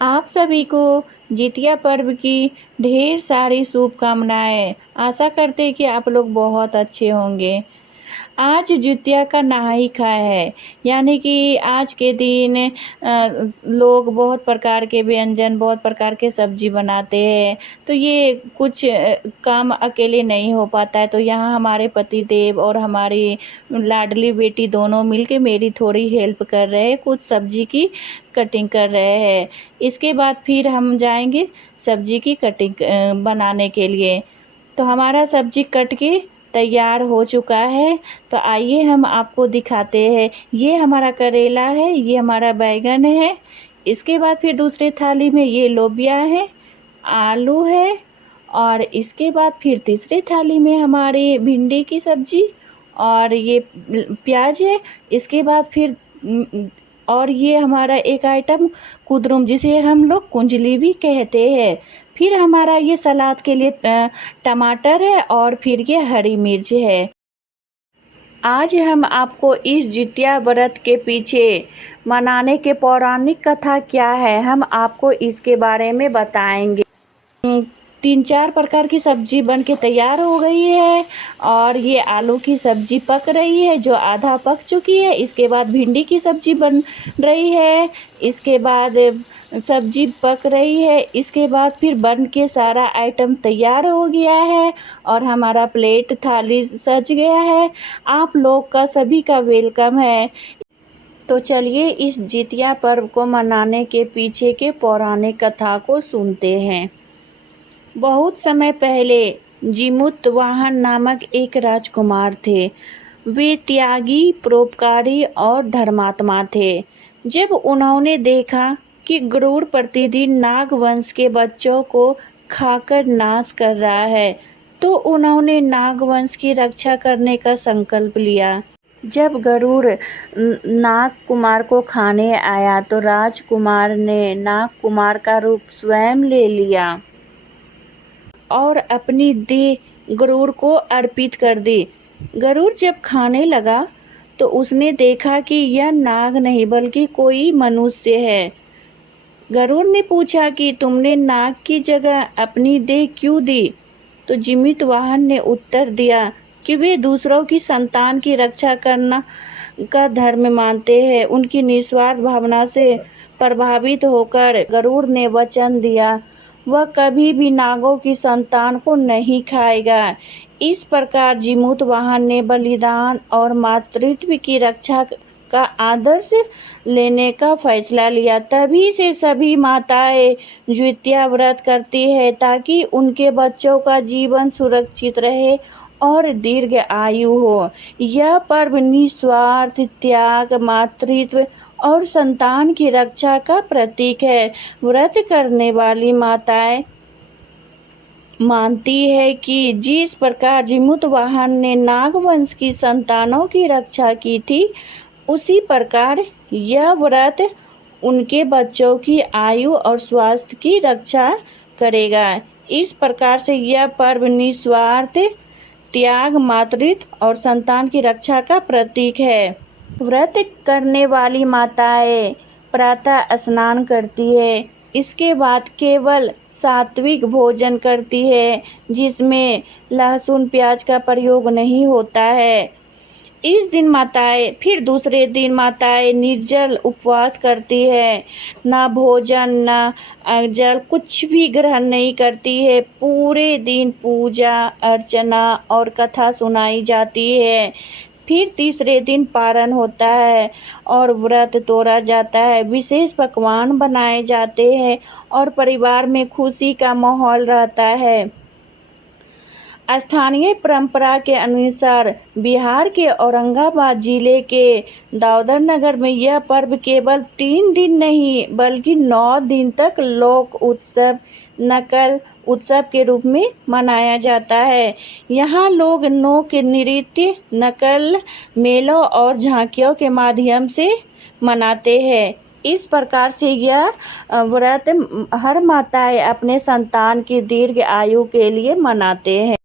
आप सभी को जितिया पर्व की ढेर सारी शुभकामनाएं। आशा करते हैं कि आप लोग बहुत अच्छे होंगे। आज जितिया का नहाई खाए है, यानी कि आज के दिन लोग बहुत प्रकार के व्यंजन, बहुत प्रकार के सब्जी बनाते हैं। तो ये कुछ काम अकेले नहीं हो पाता है, तो यहाँ हमारे पति देव और हमारी लाडली बेटी दोनों मिलके मेरी थोड़ी हेल्प कर रहे हैं, कुछ सब्जी की कटिंग कर रहे हैं। इसके बाद फिर हम जाएंगे सब्जी की कटिंग बनाने के लिए। तो हमारा सब्जी कट के तैयार हो चुका है, तो आइए हम आपको दिखाते हैं। ये हमारा करेला है, ये हमारा बैगन है। इसके बाद फिर दूसरे थाली में ये लोबिया है, आलू है, और इसके बाद फिर तीसरे थाली में हमारी भिंडी की सब्जी और ये प्याज है। इसके बाद फिर और ये हमारा एक आइटम कुदरुम, जिसे हम लोग कुंजली भी कहते हैं। फिर हमारा ये सलाद के लिए टमाटर है और फिर ये हरी मिर्च है। आज हम आपको इस जितिया व्रत के पीछे मनाने के पौराणिक कथा क्या है, हम आपको इसके बारे में बताएंगे। 3-4 प्रकार की सब्जी बन के तैयार हो गई है, और ये आलू की सब्जी पक रही है जो आधा पक चुकी है। इसके बाद भिंडी की सब्जी बन रही है, इसके बाद सब्जी पक रही है। इसके बाद फिर बन के सारा आइटम तैयार हो गया है और हमारा प्लेट थाली सज गया है। आप लोग का सभी का वेलकम है। तो चलिए इस जितिया पर्व को मनाने के पीछे के पौराणिक कथा को सुनते हैं। बहुत समय पहले जिमुतवाहन नामक एक राजकुमार थे। वे त्यागी, परोपकारी और धर्मात्मा थे। जब उन्होंने देखा कि गरुड़ प्रतिदिन नागवंश के बच्चों को खाकर नाश कर रहा है, तो उन्होंने नागवंश की रक्षा करने का संकल्प लिया। जब गरुड़ नाग कुमार को खाने आया तो राजकुमार ने नाग कुमार का रूप स्वयं ले लिया और अपनी देह गरुड़ को अर्पित कर दी। गरुड़ जब खाने लगा तो उसने देखा कि यह नाग नहीं बल्कि कोई मनुष्य है। गरुड़ ने पूछा कि तुमने नाग की जगह अपनी देह क्यों दी? तो जिमितवाहन ने उत्तर दिया कि वे दूसरों की संतान की रक्षा करना का धर्म मानते हैं। उनकी निस्वार्थ भावना से प्रभावित होकर गरुड़ ने वचन दिया वह कभी भी नागों की संतान को नहीं खाएगा। इस प्रकार जिमुतवाहन ने बलिदान और मातृत्व की रक्षा का आदर्श लेने का फैसला लिया। तभी से सभी माताएं जितिया व्रत करती है ताकि उनके बच्चों का जीवन सुरक्षित रहे और दीर्घ आयु हो। यह पर्व निस्वार्थ त्याग, मातृत्व और संतान की रक्षा का प्रतीक है। व्रत करने वाली माताएं मानती है कि जिस प्रकार जिमुतवाहन ने नागवंश की संतानों की रक्षा की थी, उसी प्रकार यह व्रत उनके बच्चों की आयु और स्वास्थ्य की रक्षा करेगा। इस प्रकार से यह पर्व निस्वार्थ त्याग, मातृत्व और संतान की रक्षा का प्रतीक है। व्रत करने वाली माताएं प्रातः स्नान करती है, इसके बाद केवल सात्विक भोजन करती है जिसमें लहसुन प्याज का प्रयोग नहीं होता है। इस दिन माताएं फिर दूसरे दिन माताएं निर्जल उपवास करती है, ना भोजन ना जल कुछ भी ग्रहण नहीं करती है। पूरे दिन पूजा अर्चना और कथा सुनाई जाती है। फिर तीसरे दिन पारण होता है और व्रत तोड़ा जाता है। विशेष पकवान बनाए जाते हैं और परिवार में खुशी का माहौल रहता है। स्थानीय परंपरा के अनुसार बिहार के औरंगाबाद जिले के दादर नगर में यह पर्व केवल 3 दिन नहीं बल्कि 9 दिन तक लोक उत्सव नकल उत्सव के रूप में मनाया जाता है। यहाँ लोग लोक नृत्य, नकल, मेलों और झांकियों के माध्यम से मनाते हैं। इस प्रकार से यह व्रत हर माताएं अपने संतान की दीर्घ आयु के लिए मनाते हैं।